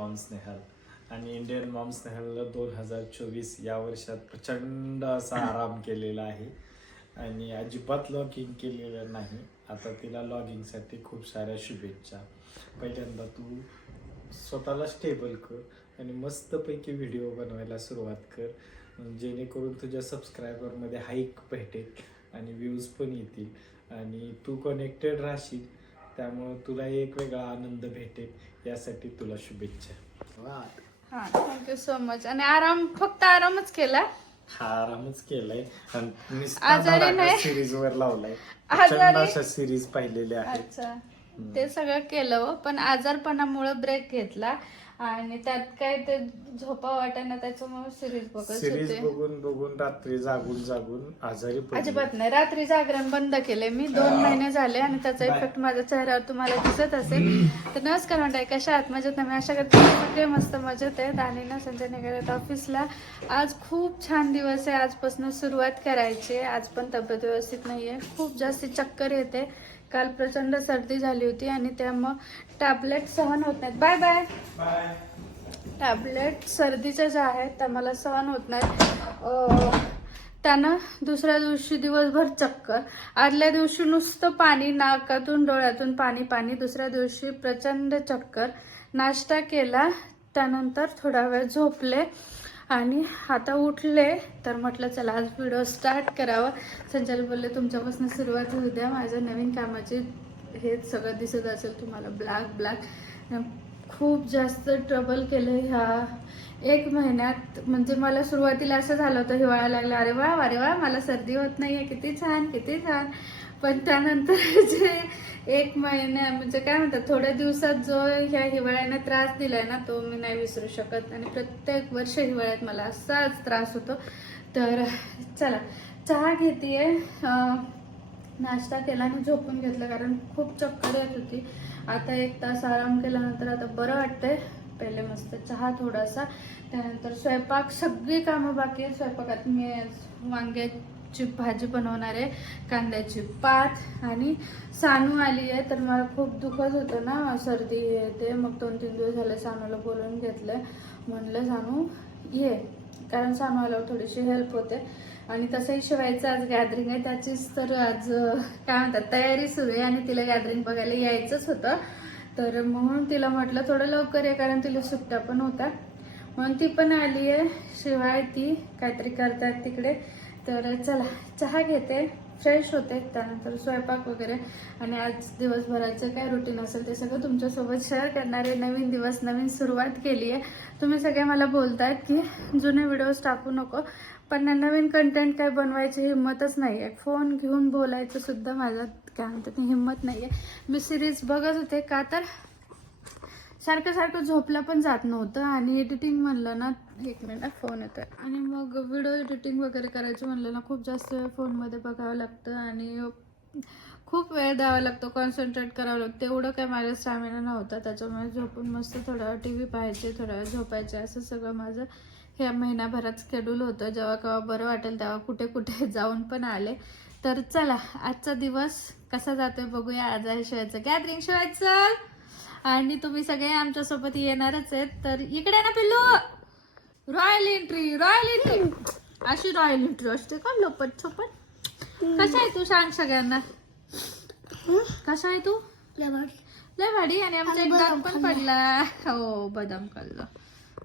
Maugham Snehal. आणि Indian Maugham स्नेहलला दोन हजार चोवीस या वर्षात प्रचंड असा आराम केलेला आहे. आणि अजिबात लॉगिंग केलेलं नाही. आता तिला लॉगिंगसाठी खूप साऱ्या शुभेच्छा. पहिल्यांदा तू स्वतःला स्टेबल कर आणि मस्तपैकी व्हिडिओ बनवायला सुरुवात कर. जेणेकरून तुझ्या सबस्क्रायबरमध्ये हाईक भेटेल आणि व्ह्यूज पण येतील. आणि तू कनेक्टेड राहशील. त्यामुळे तुला एक वेगळा आनंद भेटेल यासाठी तुला शुभेच्छा. हा थँक्यू सो मच आणि आराम फक्त आरामच केला? हा आरामच केलाय. आजारी नाही. सिरीज वर लावलाय. अशा सिरीज पाहिलेल्या आहेत. ते सगळं केलं हो. पण आजारपणामुळे ब्रेक घेतला. आणि त्यात काय ते झोपा वाटायला त्याच्यामुळे सिरीज बघत सिरीज होते. बघून बघून रात्री जागून जागून आजारी पडले. अजिबात नाही. रात्री जागरण बंद केले मी. दोन महिने झाले आणि त्याचा इफेक्ट माझ्या चेहऱ्यावर तुम्हाला दिसत असेल. तर नमस्कार म्हणताय कशा आहात? मजेत नाही मी अशा करते सगळे मस्त मजेत आहेत. आणि ना संजय नगर ऑफिसला आज खूप छान दिवस आहे. आजपासून सुरुवात करायची आहे. आज पण तब्येत व्यवस्थित नाहीये. खूप जास्त चक्कर येते. काल प्रचंड सर्दी झाली होती आणि त्यामुळं टॅबलेट सहन होत नाहीत. Bye bye. टॅबलेट सर्दीच्या ज्या आहेत त्या मला सहन होत नाहीत. अं, त्यानं दुसऱ्या दिवशी दिवसभर चक्कर. आदल्या दिवशी नुसतं पाणी नाकातून डोळ्यातून पाणी पाणी. दुसऱ्या दिवशी प्रचंड चक्कर. नाश्ता केला त्यानंतर थोडा वेळ झोपले. आणि आता उठले तर म्हटलं चला आज व्हिडिओ स्टार्ट करावा. संचालक बोलले तुमच्यापासून सुरुवात होऊ द्या. माझ्या नवीन कामाची हे सगळं दिसत असेल तुम्हाला. Black black. खूप जास्त ट्रबल केलं ह्या एक महिन्यात. म्हणजे मला सुरुवातीला असं झालं होतं हिवाळा लागला. अरे वा अरे वा मला सर्दी होत नाही आहे किती छान किती छान. पण त्यानंतर जे एक महिन्या म्हणजे काय म्हणतात थोड्या दिवसात जो ह्या हिवाळ्याने त्रास दिलाय ना तो मी नाही विसरू शकत. आणि प्रत्येक वर्ष हिवाळ्यात मला असाच त्रास होतो. तर चला चहा घेते नाश्ता केला आणि झोपून घेतलं कारण खूप चक्कर येत होती. आता एक तास आराम केल्यानंतर आता बरं वाटतंय. पहिले मस्त चहा थोडासा. त्यानंतर स्वयंपाक सगळी कामं बाकी आहे स्वयंपाकात मी ची भाजी बनवणार आहे कांद्याची पात आणि सानू आली आहे. तर मला खूप दुखत होतं ना सर्दी येते. ते मग दोन तीन दिवस झाले सानूला बोलवून घेतलं म्हणलं सानू ये. कारण सानू आल्यावर थोडीशी हेल्प होते. आणि तसंही शिवायचं आज गॅदरिंग आहे. त्याचीच तर आज काय म्हणतात तयारी सुरू आहे. आणि तिला गॅदरिंग बघायला यायचंच होतं. तर म्हणून तिला म्हटलं थोडं लवकर आहे कारण तिला सुट्ट्या पण होत्या. म्हणून ती पण आली आहे. शिवाय ती काहीतरी करतात तिकडे. तर चला चहा घेते फ्रेश होते त्यानंतर स्वयंपाक वगैरे. आणि आज दिवसभराचं काय रुटीन असेल ते सगळं तुमच्यासोबत शेअर करणारे नवीन दिवस नवीन सुरुवात केली आहे. तुम्ही सगळे मला बोलतायत की जुने व्हिडिओज टाकू नको. पण नवीन कंटेंट काय बनवायची हिंमतच नाही आहे फोन घेऊन बोलायचं सुद्धा माझ्यात काय म्हणतात हिंमत नाही आहे मी सिरीज बघत होते. का तर सारखं सारखं झोपलं पण जात नव्हतं आणि एडिटिंग म्हणलं ना एक मिनिट फोन येतोय. आणि मग व्हिडिओ एडिटिंग वगैरे करायचं म्हणलं ना खूप जास्त वेळ फोनमध्ये बघावं लागतं आणि खूप वेळ द्यावा लागतो कॉन्सन्ट्रेट करावं लागतं. तेवढं काय माझा स्टॅमिना नव्हता. त्याच्यामुळे झोपून मस्त थोडा टी व्ही पाहायचे थोडा वेळ झोपायचे. असं सगळं माझं ह्या महिन्याभरात स्केड्यूल होतं. जेव्हा केव्हा बरं वाटेल तेव्हा कुठे कुठे जाऊन पण आले. तर चला आजचा दिवस कसा जातोय बघूया. आज आहे शिवायचं गॅदरिंग शिवायचं आणि तुम्ही सगळे आमच्यासोबत येणारच आहेत. तर इकडे ना पिल्लू! रॉयल एंट्री रॉयल एंट्री अशी रॉयल एंट्री असते का? लपट छपट. कशा आहे तू? सांग सगळ्यांना. कशा आहे तू? लय भाडी आणि आमचा एक दात पण पडला. हो बदाम खाल्लं.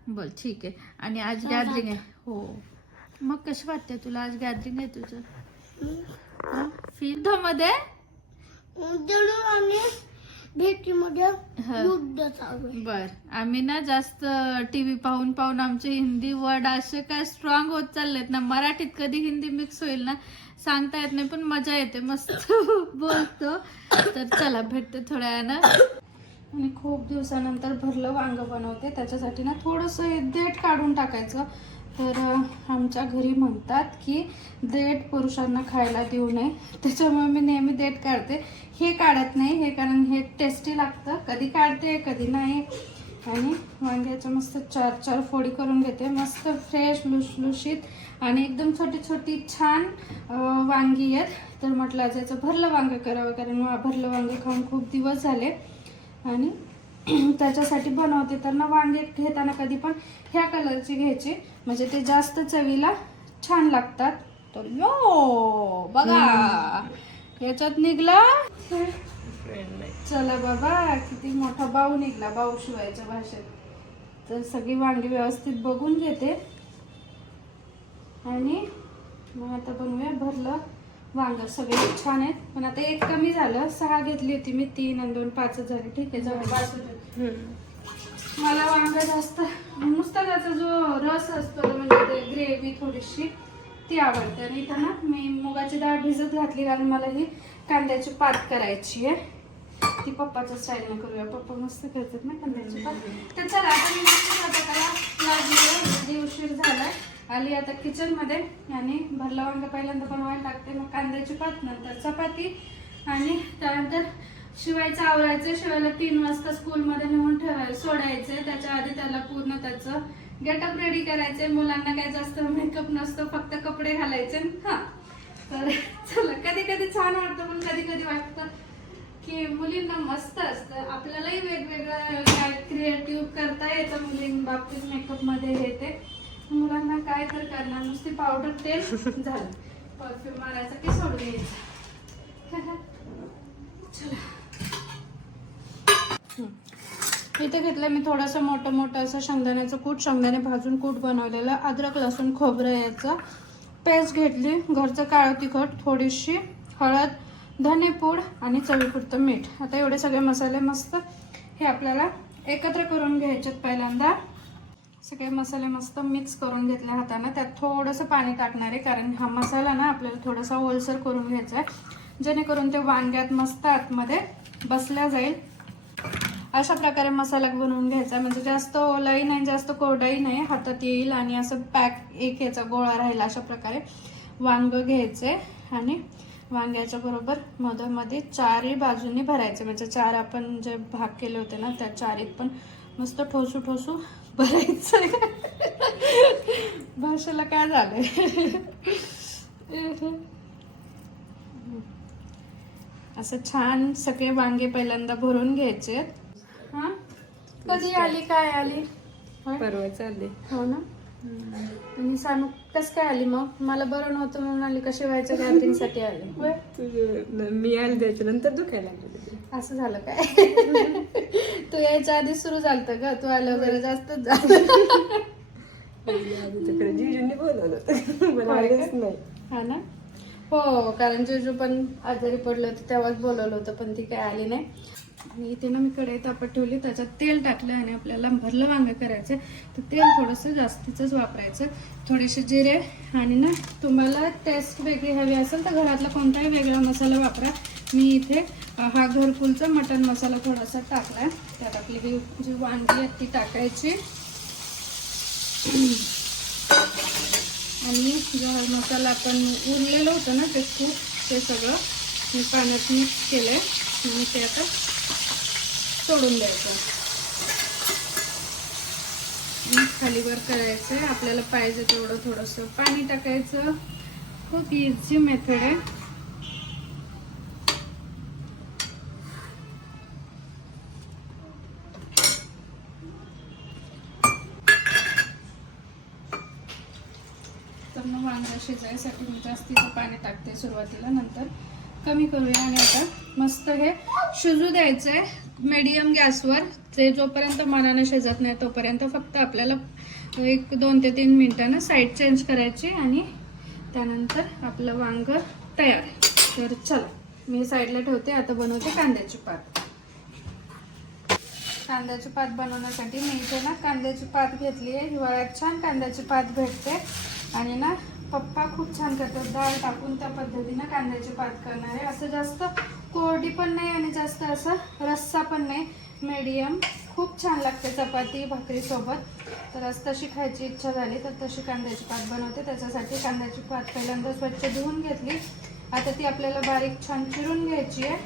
बोल ठीक आहे. आणि आज गॅदरिंग आहे. हो. मग कशी वाटते तुला? आज गॅदरिंग आहे तुझं? फिल्डमध्ये? आणि भेटीमध्ये. युद्ध चालू आहे. बर. आम्ही ना जास्त टीव्ही पाहून पाहून आमचे हिंदी वर्ड असे काय स्ट्रॉंग होत चाललेत ना. मराठीत कधी हिंदी मिक्स होईल ना सांगता येत नाही पण मजा येते. मस्त बोलतो. तर चला भेटते थोड्या वेळानं. आणि खूप दिवसानंतर भरलं वांग बनवते. त्याच्यासाठी ना थोडंसं देठ काढून टाकायचं. तर आमच्या घरी म्हणतात की देठ पुरुषांना खायला देऊ नये. त्याच्यामुळे मी नेहमी देठ काढते. हे काढत नाही हे कारण हे टेस्टी लागतं. कधी काढते कधी नाही. आणि वांग्याच्या मस्त चार चार फोडी करून घेते. मस्त फ्रेश लुसलुशीत आणि एकदम छोटी छोटी छान वांगी आहेत. तर म्हटलं आज याचं भरलं वांग करावं कारण भरलं वांगं खाऊन खूप दिवस झाले. आणि त्याच्यासाठी बनवते. तर ना वांगे घेताना कधी पण ह्या कलरची घ्यायची. म्हणजे ते जास्त चवीला छान लागतात. तर यो बघा. याच्यात निघला. चला बाबा किती मोठा बाऊ निघला बाऊ शिवायच्या भाषेत. तर सगळी वांगी व्यवस्थित बघून घेते. आणि मग आता बनवूया भरलं वांग. सगळे छान आहेत. पण आता एक कमी झालं. सहा घेतली होती मी तीन आणि दोन पाच झाली. ठीक आहे जाऊ. होते. मला वांगा जास्त नुसता त्याचा जो रस असतो म्हणजे ते ग्रेव्ही थोडीशी ती आवडते. आणि इथं ना मी मुगाची डाळ भिजत घातली कारण मला ही कांद्याची पात करायची आहे. ती पप्पाच्या स्टाईलने करूया. पप्पा मस्त करतात ना कांद्याची पात. तर चला आता मी मस्त स्वयंपाकाला आहे. उशीर झालाय. आली आता किचनमध्ये आणि भरला वांगा पहिल्यांदा बनवायला टाकते मग कांद्याची पात नंतर चपाती आणि त्यानंतर शिवायचं आवरायचं शिवायला तीन वाजता स्कूलमध्ये नेऊन ठेवाय सोडायचे त्याच्या आधी त्याला पूर्ण त्याचं गेटअप रेडी करायचे मुलांना काय जास्त मेकअप नसतो फक्त कपडे घालायचे. हा. तर चला कधी कधी छान वाटतं पण कधी कधी वाटतं की मुलींना मस्त असतं. आपल्यालाही वेगवेगळं काय क्रिएटिव्ह करता येतं. मुलींबाबतीत मेकअपमध्ये हे ते. मुलांना काय तर करणार. नुसती पावडर तेल झालं. परफ्यूम मारायचं की सोडून यायचं चला. इथे घेतलं मी थोडंसं मोठं मोठं असं शेंगदाण्याचं कूट. शेंगदाणे भाजून कूट बनवलेलं. अद्रक लसूण खोबरं याचं. पेस्ट घेतली. घरचं काळं तिखट थोडीशी हळद धनेपूड आणि चवीपुरतं मीठ. आता एवढे सगळे मसाले मस्त हे आपल्याला एकत्र करून घ्यायचे पहिल्यांदा. सगळे मसाले मस्त मिक्स करून घेतले हाताने. त्यात थोडंसं पाणी टाकणार आहे कारण हा मसाला ना आपल्याला थोडासा ओलसर करून घ्यायचा आहे. जेणेकरून ते वांग्यात मस्त आतमध्ये बसल्या जाईल. अशा प्रकारे मसाला बनवून घ्यायचा. म्हणजे जास्त ओलाही नाही जास्त कोरडाही नाही. हातात येईल आणि असं पॅक एक ह्याचा गोळा राहील अशा प्रकारे. वांग घ्यायचे आणि वांग्याच्या बरोबर मधोमध्ये चारही बाजूनी भरायचे. म्हणजे चार आपण जे भाग केले होते ना त्या चारीत पण मस्त ठोसू ठोसू भरायचं. भाषेला काय झालंय? असं छान सगळे वांगे पहिल्यांदा भरून घ्यायचे. हा? कधी आली काय आली? परवा चालले. हो ना? आणि सानू कस काय आली मग? मला बरं नव्हतं म्हणून आली का शिवायच्या गॅदरिंगसाठी आली? होय. तुझं मी आले त्याच्या नंतर दुखायला लागले असं झालं काय? तू यायच्या आधी सुरू झालं ग. तू आल्यावर जरा जास्तच झालं. तिकडे जिजूंनी बोलवलं होतं. मला होय का? आलेच नाही. हा ना? हो कारण जेजू पण आजारी पडलं होतं तेव्हाच बोलवलं होतं पण ती काय आली नाही. आणि इथे ना मी कढई तापत ठेवली त्याच्यात तेल टाकलं आणि आपल्याला भरलं वांग करायचं तर तेल थोडंसं जास्तीचंच वापरायचं थोडेसे जिरे आणि ना तुम्हाला टेस्ट वेगळी हवी असेल तर घरातला कोणताही वेगळा मसाला वापरा. मी इथे हा घरकुलचा मटण मसाला थोडासा टाकलाय. त्यात आपली जी जी वांगी आहेत ती टाकायची. आणि जो मसाला आपण उरलेलं होतं ना ते खूप ते सगळं मी पाण्यात मिक्स आहे आणि ते आता सोडून द्यायचं. खालीवर खाली वर करायचं आपल्याला पाहिजे तेवढं थोडंसं पाणी टाकायचं. खूप इझी मेथड आहे. तर मग वांगडा शिजायसाठी मी जास्तीचं पाणी टाकते सुरुवातीला नंतर. कमी करूया आणि आता मस्त हे शिजू द्यायचं आहे मीडियम गॅसवर ते जोपर्यंत मनानं शिजत नाही तोपर्यंत फक्त आपल्याला एक दोन ते तीन मिनटानं साईड चेंज करायची आणि त्यानंतर आपलं वांग तयार. तर चला मी साईडला ठेवते. आता बनवते कांद्याची पात. कांद्याची पात बनवण्यासाठी मी इथे ना कांद्याची पात घेतली आहे. हिवाळ्यात छान कांद्याची पात भेटते. आणि ना पप्पा खूप छान करतात. डाळ टाकून त्या पद्धतीनं कांद्याची पात करणार. आहे असं जास्त कोरडी पण नाही आणि जास्त असं रस्सा पण नाही. मीडियम खूप छान लागते चपाती भाकरीसोबत तर आज तशी खायची इच्छा झाली तर तशी कांद्याची पात बनवते. त्याच्यासाठी कांद्याची पात पहिल्यांदा स्वच्छ धुवून घेतली. आता ती आपल्याला बारीक छान चिरून घ्यायची आहे.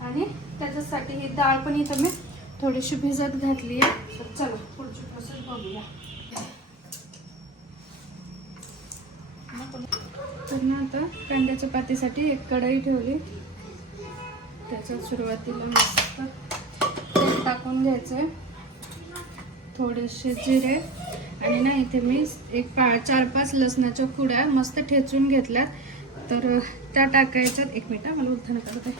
आणि त्याच्यासाठी ही डाळ पण इथं मी थोडीशी भिजत घातली आहे. तर चला पुढची प्रोसेस बघूया. तर ना आता. कांद्या चपातीसाठी एक कढई ठेवली. त्याच्यात सुरुवातीला मस्त तेल टाकून घ्यायचं थोडेसे जिरे आणि ना इथे मी एक पा चार पाच लसणाच्या कुड्या मस्त ठेचून घेतल्यात. तर त्या टाकायच्यात एक मिनिट मला मला करत आहे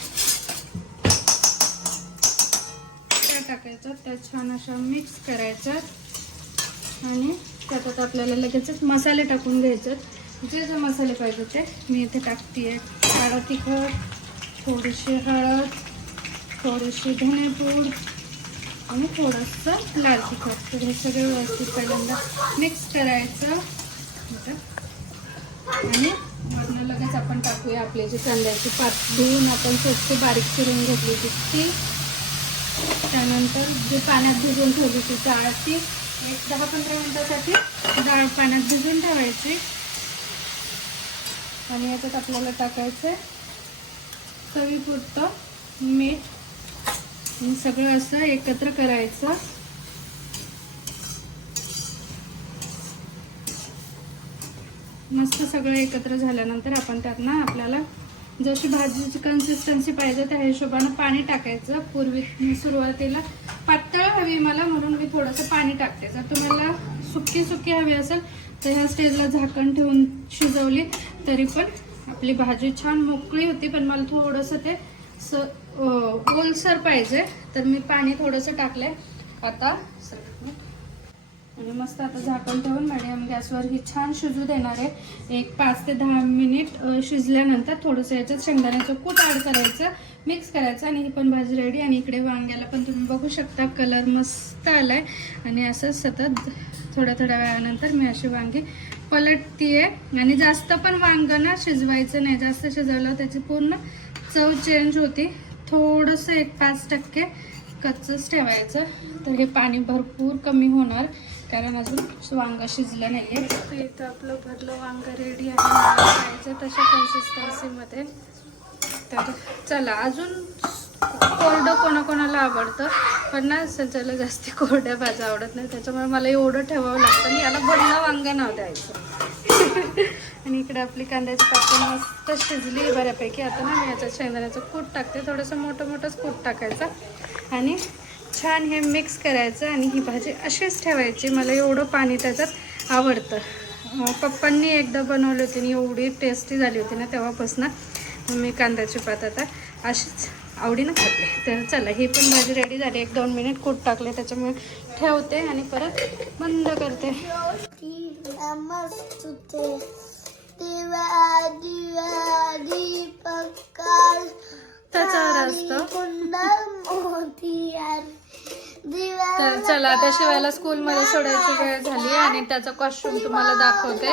त्या टाकायच्या त्या छान अशा मिक्स करायच्यात. आणि त्याच्यात आपल्याला लगेचच मसाले टाकून घ्यायचेत. जे जे मसाले पाहिजे ते मी इथे टाकते. काळं तिखट थोडीशी हळद थोडीशी धनेपूड आणि थोडंसं लाल तिखट. तर हे सगळं व्यवस्थित पहिल्यांदा मिक्स करायचं. आणि वरनं लगेच आपण टाकूया आपले जे कांद्याची पात धुवून आपण स्वच्छ बारीक चिरून घेतली होती ती. त्यानंतर जे पाण्यात भिजवून ठेवली होती डाळ ती एक दहा पंधरा मिनटासाठी डाळ पाण्यात भिजवून ठेवायची. आणि याच्यात आपल्याला टाकायचं चवीपुरतं मीठ. सगळं असं एकत्र करायचं. मस्त सगळं एकत्र झाल्यानंतर आपण त्यात ना आपल्याला जशी भाजीची कन्सिस्टन्सी पाहिजे त्या हिशोबानं पाणी टाकायचं. पूर्वी सुरुवातीला पातळ हवी मला म्हणून मी थोडंसं पाणी टाकते. जर तुम्हाला सुकी सुकी हवी असेल तर ह्या स्टेजला झाकण ठेवून शिजवली. तरी पण आपली भाजी छान मोकळी होती पण मला थोडंसं ते स ओलसर पाहिजे तर मी पाणी थोडंसं टाकलंय. आता आणि मस्त आता झाकण ठेवून मॅडियम गॅसवर ही छान शिजू देणार आहे. एक पाच ते दहा मिनिट शिजल्यानंतर थोडंसं याच्यात शेंगदाण्याचं कूट ॲड करायचं मिक्स करायचं आणि ही पण भाजी रेडी आणि इकडे वांग्याला पण तुम्ही बघू शकता कलर मस्त आलाय. आणि असं सतत थोड्या थोड्या वेळानंतर मी अशी वांगी पलटतीये. आणि जास्त पण वांग ना शिजवायचं नाही. जास्त शिजवलं त्याची पूर्ण चव चेंज होती. थोडंसं एक पाच टक्के कच्चंच ठेवायचं. तर हे पाणी भरपूर कमी होणार. कारण अजून वांग शिजलं नाही आहे इथं आपलं भरलं वांग रेडी आहे. खायचं तशा कन्सिस्टन्सीमध्ये तर चला अजून कोरडं कोणाकोणाला आवडतं पण ना सध्याला जास्ती कोरड्या भाज्या आवडत नाही. त्याच्यामुळे मला एवढं ठेवावं लागतं आणि याला भरलं वांग नाव द्यायचं. आणि इकडे आपली कांद्याची पापड मस्त शिजली बऱ्यापैकी. आता ना मी याच्यात शेंगदाण्याचं कूट टाकते. थोडंसं मोठं मोठंच कूट टाकायचं. आणि छान हे मिक्स करायचं आणि ही भाजी अशीच ठेवायची. मला एवढं पाणी त्याच्यात आवडतं. पप्पांनी एकदा बनवली होती आणि एवढी टेस्टी झाली होती ना तेव्हापासून. मी कांद्याची पात आता अशीच आवडीनं खाते तर चला ही पण भाजी रेडी झाली. एक दोन मिनिट कूट टाकले त्याच्यामुळे ठेवते आणि परत बंद करते. दिवा तर चला आता शिवायला स्कूलमध्ये सोडायची वेळ झाली आणि त्याचा कॉस्ट्युम तुम्हाला दाखवते.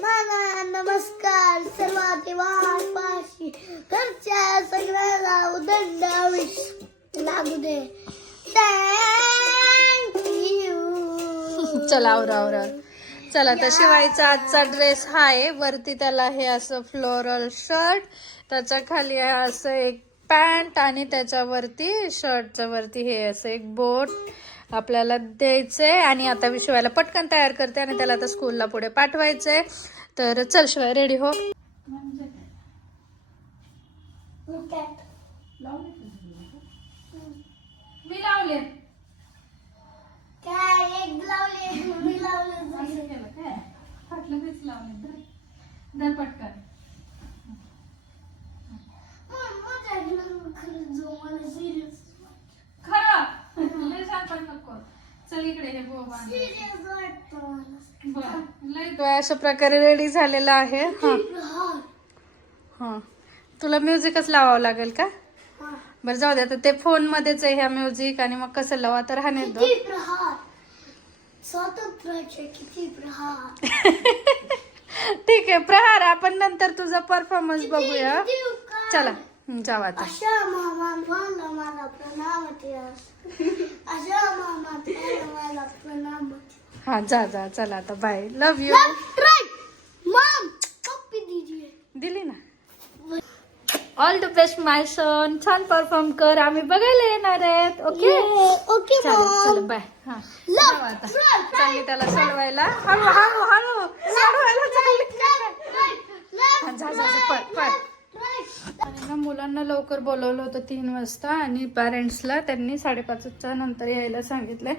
माना नमस्कार. सर्वात पाशी घरच्या सगळ्याला उदंड आयुष्य लागू दे. चला आवरा आवरा. चला तर शिवायचा आजचा ड्रेस हा आहे. वरती त्याला हे असं फ्लोरल शर्ट त्याच्याखाली असं एक पॅन्ट आणि त्याच्यावरती शर्टच्या वरती हे असं एक बोट आपल्याला द्यायचंय आणि आता मी शिवायला पटकन तयार करते आणि त्याला आता स्कूलला पुढे पाठवायचंय. तर चल शिवाय रेडी हो? मी लावले. काय एक लावले मी लावले दर पटकन. खरं. लय नको. चल इकडे हे बोबा अशा प्रकारे रेडी झालेला आहे हा. हा हा. तुला म्युझिकच लावावं लागेल का? हा. बरं जाऊ दे आता. ते फोन मध्येच आहे ह्या म्युझिक आणि मग कसं लावा? तर हा नाही किती प्रहार स्वातंत्र्याचे किती प्रहार ठीक आहे प्रहार. आपण नंतर तुझा परफॉर्मन्स बघूया. किती उपकार. चला. जाऊ आता अशा मामांना मला प्रणाम अशा मामांना मला प्रणाम हा जा जा चला आता बाय लव यू मॉम पप्पी दीजिए. दिली ना? All the best my son छान परफॉर्म कर. आम्ही बघायला येणार आहेत. ओके ओके चल मॉम बाय हा. आता. चालली त्याला सोडवायला. हळू हळू हळू. सोडवायला चालली. जा जा, पळ पळ. आणि ना मुलांना लवकर बोलवलं होतं तीन वाजता आणि पॅरेंट्सला त्यांनी साडेपाचच्या नंतर यायला सांगितलं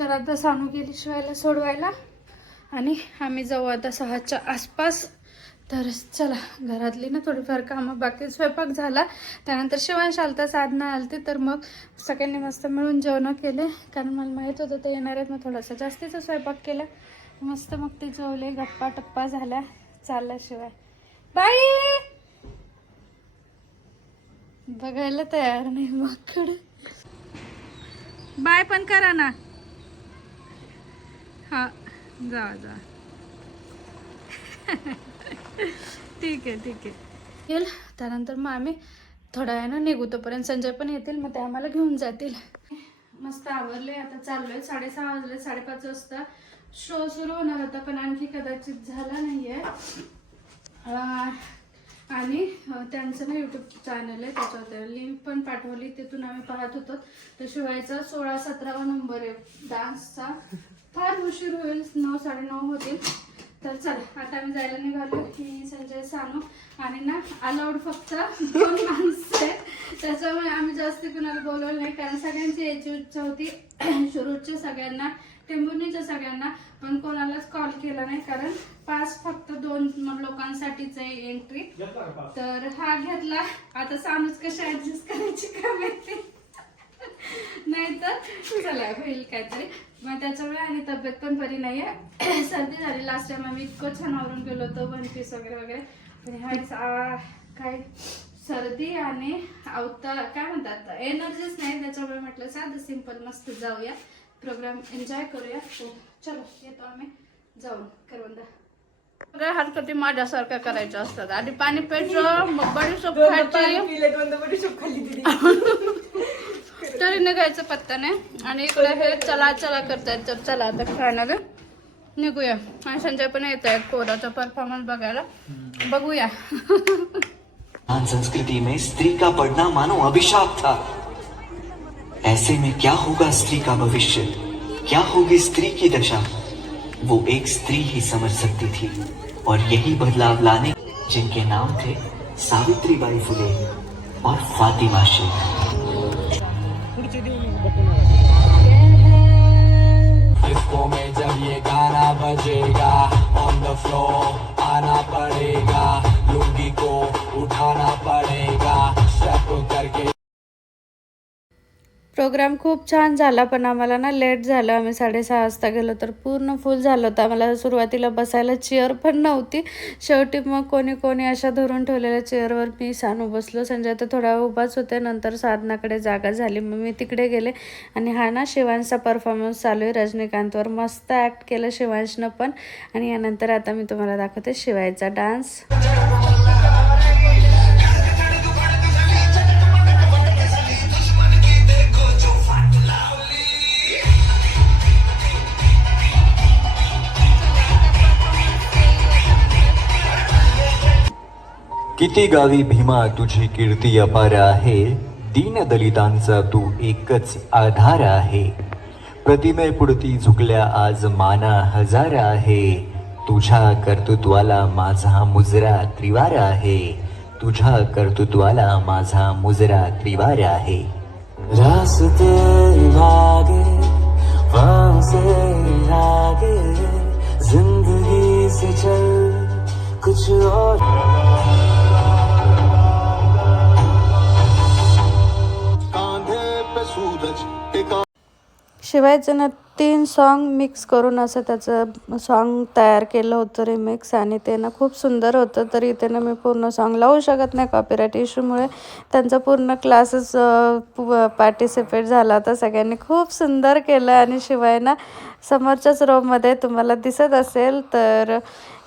तर आता सानू गेली शिवायला सोडवायला आणि आम्ही जाऊ आता सहाच्या आसपास. तर चला घरातली ना थोडीफार कामं बाकी स्वयंपाक झाला. त्यानंतर शिवांश आलता साधना आलती. तर मग सगळ्यांनी मस्त मिळून जेवणं केले. कारण मला माहीत होतं ते येणार आहेत मग थोडासा जास्तीचा स्वयंपाक केला. मस्त मग ते जेवले गप्पा टप्पा झाल्या चालल्या शिवाय बाई! बघायला तयार नाही मग बाय पण करा ना. हा जा जा. ठीक आहे ठीक आहे. येईल. त्यानंतर मग आम्ही थोड्या वेळानं निघू तोपर्यंत संजय पण येतील मग ते आम्हाला घेऊन जातील. मस्त आवरले आता चाललोय. साडेसहा वाजले साडेपाच वाजता. शो सुरू होणार होता पण आणखी कदाचित झाला नाहीये. आणि त्यांचं ना यूट्यूब चॅनल आहे त्याच्यावर लिंक पण पाठवली तिथून आम्ही पाहत होतो. तर शिवायचा सोळा सतरावा नंबर आहे. डान्सचा फार उशीर होईल नऊ साडेनऊ होतील. तर चला आता आम्ही जायला निघालो. मी संजय सानू आणि ना अलाउड फक्त दोन माणसं आहेत. त्याच्यामुळे आम्ही जास्त कुणाला बोलवलं नाही. कारण सगळ्यांची याची इच्छा होती. शुरूच्या सगळ्यांना टेंबुर्णीच्या सगळ्यांना पण कोणालाच कॉल केला नाही कारण पास फक्त दोन लोकांसाठीच आहे एंट्री तर हा घेतला. आता सानूच कशा ऍडजस्ट करायची का माहिती? नाही तर चला होईल काहीतरी. मग त्याच्यामुळे आणि तब्येत पण बरी नाही आहे सर्दी झाली. लास्ट टाइम आम्ही इतकं छान आवरून गेलो होतो वन पीस वगैरे वगैरे. पण काय? सर्दी आणि अवता काय म्हणतात? एनर्जीच नाही त्याच्यामुळे म्हटलं साधं सिंपल मस्त जाऊया. प्रोग्राम एन्जॉय करूया. हो, चलो येतो आम्ही. जाऊन करवंदा. सगळ्या हरकती माझ्यासारख्या करायच्या असतात. आधी पाणी प्यायचं मग बडीशोप खायची. तरी निघायचं पत्ता नाही आणि इकडे हे चला चला करतायत. तर चला आता गे निघूया. आणि संजय पण येत आहेत कोराचा परफॉर्मन्स बघायला. बघूया. संस्कृति में स्त्री का पढ़ना मानो अभिशाप था. ऐसे में क्या होगा स्त्री का भविष्य? क्या होगी स्त्री की दशा? वो एक स्त्री ही समझ सकती थी और यही बदलाव लाने जिनके नाम थे सावित्री बाई फुले और फातिमा शेख। में जब ये गाना बजेगा ऑन द फ्लोर आना पड़ेगा, लुंगी को उठाना पड़ेगा। प्रोग्राम खूप छान झाला पण आम्हाला ना लेट झालं. आम्ही साडेसहा वाजता गेलो तर पूर्ण फुल झालं होतं. आम्हाला सुरुवातीला बसायला चेअर पण नव्हती. शेवटी मग कोणी कोणी अशा धरून ठेवलेल्या चेअरवर मी सानू बसलो. संजय तर थोडा उभाच होते. नंतर साधनाकडे जागा झाली. मग मी तिकडे गेले. आणि हा ना शिवांशचा परफॉर्मन्स चालू आहे. रजनीकांतवर मस्त ॲक्ट केलं शिवांशनं पण. आणि यानंतर आता मी तुम्हाला दाखवते शिवायचा डान्स किती गावी भीमा तुझी कीर्ती अपार आहे? दीन दलितांचा तू एकच आधार आहे. प्रतिमे पुढती झुकल्या आज माना हजार आहे. तुझ्या कर्तृत्वाला माझा मुजरा त्रिवार आहे. तुझ्या कर्तृत्वाला माझा मुजरा त्रिवार आहे. रास्ते लागे वहाँ से आगे जिंदगी से चल कुछ और। शिवायचं ना तीन सॉन्ग मिक्स करून असं त्याचं सॉन्ग तयार केलं होतं रिमिक्स आणि ते ना खूप सुंदर होतं तरी इथे ना मी पूर्ण सॉन्ग लावू शकत नाही. कॉपीराईट इश्यूमुळे त्यांचा पूर्ण क्लासेस पार्टिसिपेट झाला. होता सगळ्यांनी खूप सुंदर केलं आणि शिवाय ना समोरच्याच रोममध्ये तुम्हाला दिसत असेल तर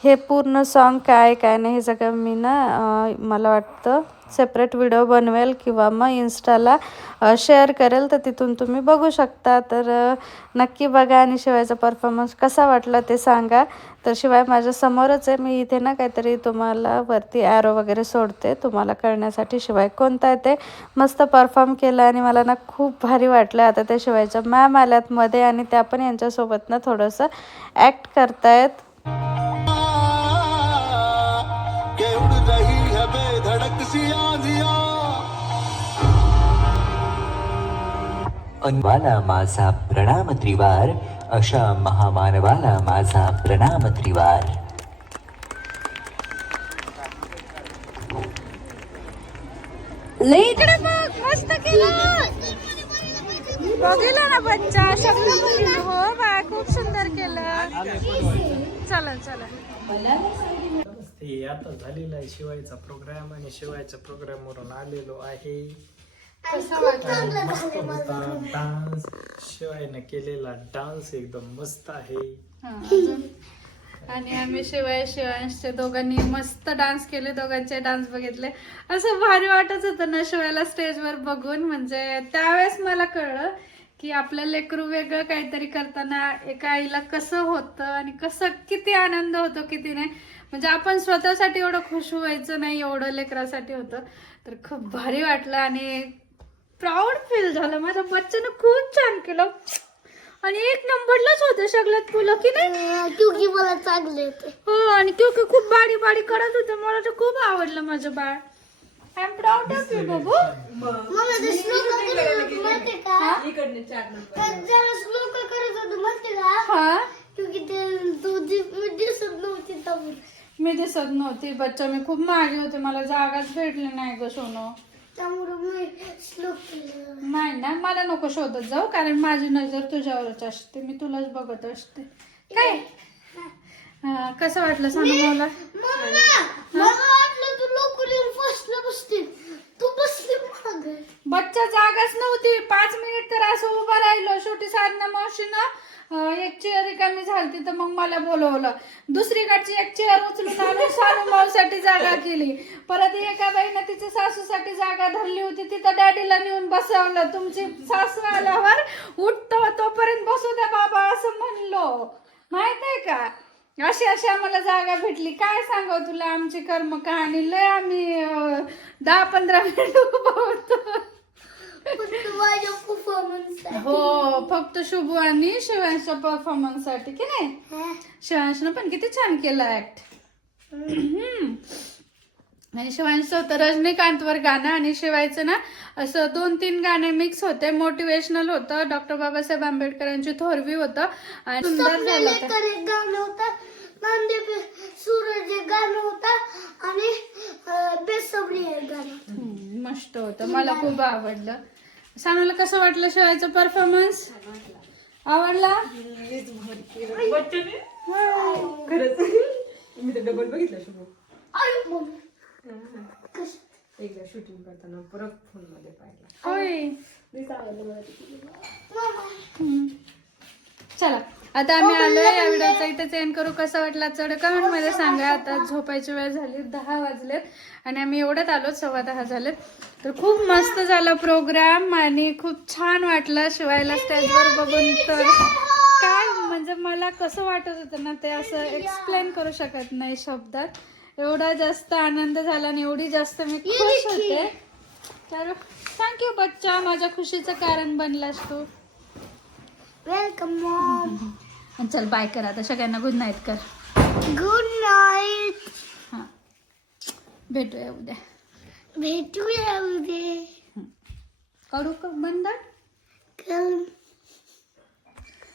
हे पूर्ण सॉन्ग काय काय नाही हे सगळं मी ना मला वाटतं सेपरेट व्हिडिओ बनवेल किंवा मग इन्स्टाला शेअर करेल तर तिथून तुम्ही बघू शकता. तर नक्की बघा आणि शिवायचा परफॉर्मन्स कसा वाटला ते सांगा. तर शिवाय माझ्या समोरच आहे. मी इथे ना काहीतरी तुम्हाला वरती ॲरो वगैरे सोडते. तुम्हाला कळण्यासाठी शिवाय कोणता आहे ते मस्त परफॉर्म केलं आणि मला ना खूप भारी वाटलं. आता त्या शिवायच्या मॅम आल्यात मध्ये आणि त्या पण यांच्यासोबत ना थोडंसं ॲक्ट करतायत. वाला माझा प्रणाम त्रिवार अशा महामानवाला माझा प्रणाम त्रिवार इकडे बघ मस्त केलं. बघितलं ना बच्चा सगळं बघितलं. हो बा खूप सुंदर केलं. चला चला. ते आता झालेला आहे शिवायचा प्रोग्राम आणि शिवायच्या प्रोग्राम वरून आलेलो आहे. कसं वाटलं? डान्स. शिवायने केलेला डान्स एकदम मस्त आहे. हा, अजून? आणि आम्ही शिवाय शिवांशचे दोघांनी मस्त डान्स केले दोघांचे डान्स बघितले. असं भारी वाटत होतं ना शिवायला स्टेजवर बघून. म्हणजे त्यावेळेस मला कळलं की आपलं लेकरू वेगळं काहीतरी करताना एका आईला कसं होतं आणि कसं किती आनंद होतो किती नाही म्हणजे आपण स्वतःसाठी एवढं खुश व्हायचं नाही एवढं लेकरासाठी होतं. तर खूप भारी वाटलं आणि प्राऊड फील झालं. माझ्या बच्चानं खूप छान केलं. आणि एक नंबरलाच होते सगळ्यात फुलं की नाही? क्योंकि मला चांगले होते. हो आणि क्योंकि खूप बाडी बाडी करत होतं. मला तर खूप आवडलं माझं बाळ. I am proud of you बाबू. हा? मी दिसत नव्हती बच्चा. मी खूप मागे होते. मला जागाच भेटली नाही ग सोनं. त्यामुळे मी केलं. नाही ना मला नको शोधत जाऊ कारण माझी नजर तुझ्यावरच असते. मी तुलाच बघत असते. काय? हा, कसं वाटलं सांग मला? मम्मा मला वाटलं तू लवकर येऊन फर्स्टला बसते तू बसली मागे. बच्चा जागाच नव्हती. पाच मिनिट तर असं उभा राहिलो. शेवटी साधना मावशीनं अं, एक चेअर रिकामी झाली तर मग मला बोलवलं. दुसरीकडची एक चेअर उचलून आम्ही सानू जागा केली. परत एका बाईनं तिच्या सासूसाठी जागा धरली होती. तिथं डॅडीला नेऊन बसवलं. तुमची सासू आल्यावर उठतो तोपर्यंत बसू द्या बाबा असं म्हणलो. माहीत आहे का? अशी अशी आम्हाला जागा भेटली. काय सांगाव तुला? आमची कर्म कहाणी लय आम्ही दहा पंधरा मिनिट उभं होतो. हो फक्त शुभू आणि शिवांशच्या परफॉर्मन्ससाठी की नाही? शिवांशनं पण किती छान केलं ऍक्ट आणि शिवांशचं होतं रजनीकांतवर गाणं आणि शिवायचं ना असं दोन तीन गाणे मिक्स होते. मोटिवेशनल होतं. डॉक्टर बाबासाहेब आंबेडकरांची थोरवी होतं. आणि सुंदर झालं होतं. स्वप्नालेकर एक गाणं होतं. नांदेड सूरज एक गाणं होतं. आणि बेसबरी गाणं मस्त होतं. मला खूप आवडलं. सानूला कसं वाटलं शिवायचं परफॉर्मन्स आवडला? खरंच मी तर डबल बघितलं शुभ एकदा शूटिंग करताना परत फोनमध्ये पाहिला होय. चला. आता आम्ही आलोय या व्हिडिओचा. इथेच एंड करू. कसा वाटला? चढ कमेंटमध्ये सांगा आता. झोपायची वेळ झाली. दहा वाजलेत. आणि आम्ही एवढ्यात आलो सव्वा दहा झालेत. तर खूप मस्त झाला प्रोग्राम आणि खूप छान वाटलं शिवायला स्टेजवर बघून तर काय? म्हणजे मला कसं वाटत होतं ना ते असं एक्सप्लेन करू शकत नाही शब्दात. एवढा जास्त आनंद झाला आणि एवढी जास्त मी खुश होते. तर थँक्यू बच्चा. माझ्या खुशीचं कारण बनलास तू. वेलकम मॉम आणि चल बाय कर आता. सगळ्यांना गुड नाईट कर. गुड नाईट हां. भेटूया उद्या. भेटूया उद्या. करू का? बंद? कल